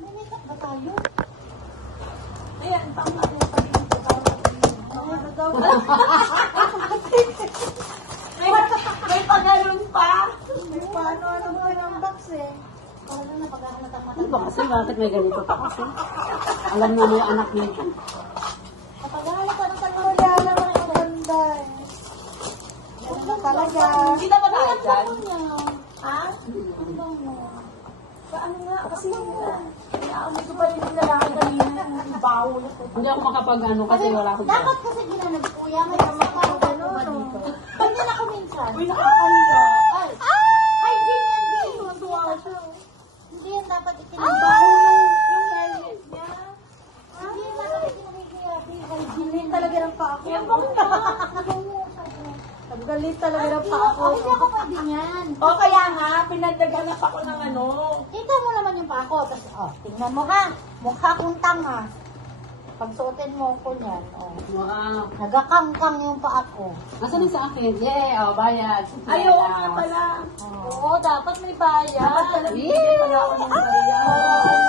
Bumikap ba tayo? Ayan, tama yung pagiging Ano daw? May paganon pa. May paano, ano ba yung box eh? Parang napaghahanap ang mata. Ano ba kasi? Bakit may ganito pa kasi? Alam na mo yung anak nito. Napaghahanap ka ng kanuriya naman ang maganda eh. Yan na talaga. Hindi na ba tayo dyan? Ha? Ano mo? Paano nga? Kasi naamoy ko pa rin yung lalaki kanina. Yung baho na po. Hindi ako makapag ano kasi wala akong Dapat kasi ginanag kuya, may kamakao gano'n. Hindi na ko minsan. Uy, nakakahiya. Ay, ganyan din. Hindi yan dapat ikinagawa. Baho yung velvet niya. Hindi yan dapat ikinagawa. Hindi talaga ng pa ako. Yan bang Ang galit talaga ng pa ako. Hindi ako pwede niyan. O kaya nga, pinadaganap ako ng ano. Ito mo naman yung pa ako. Tapos, tingnan mo ha. Mukha kong tanga. Pagsuotin mo ko niyan. Wow. Nagakangkang yung pa ako. Nasaan yung sa akin? Yay! Oh, bayad. Ayaw nga pala. Oo, dapat may bayad. Dapat pala bigyan pala ako ng bayad.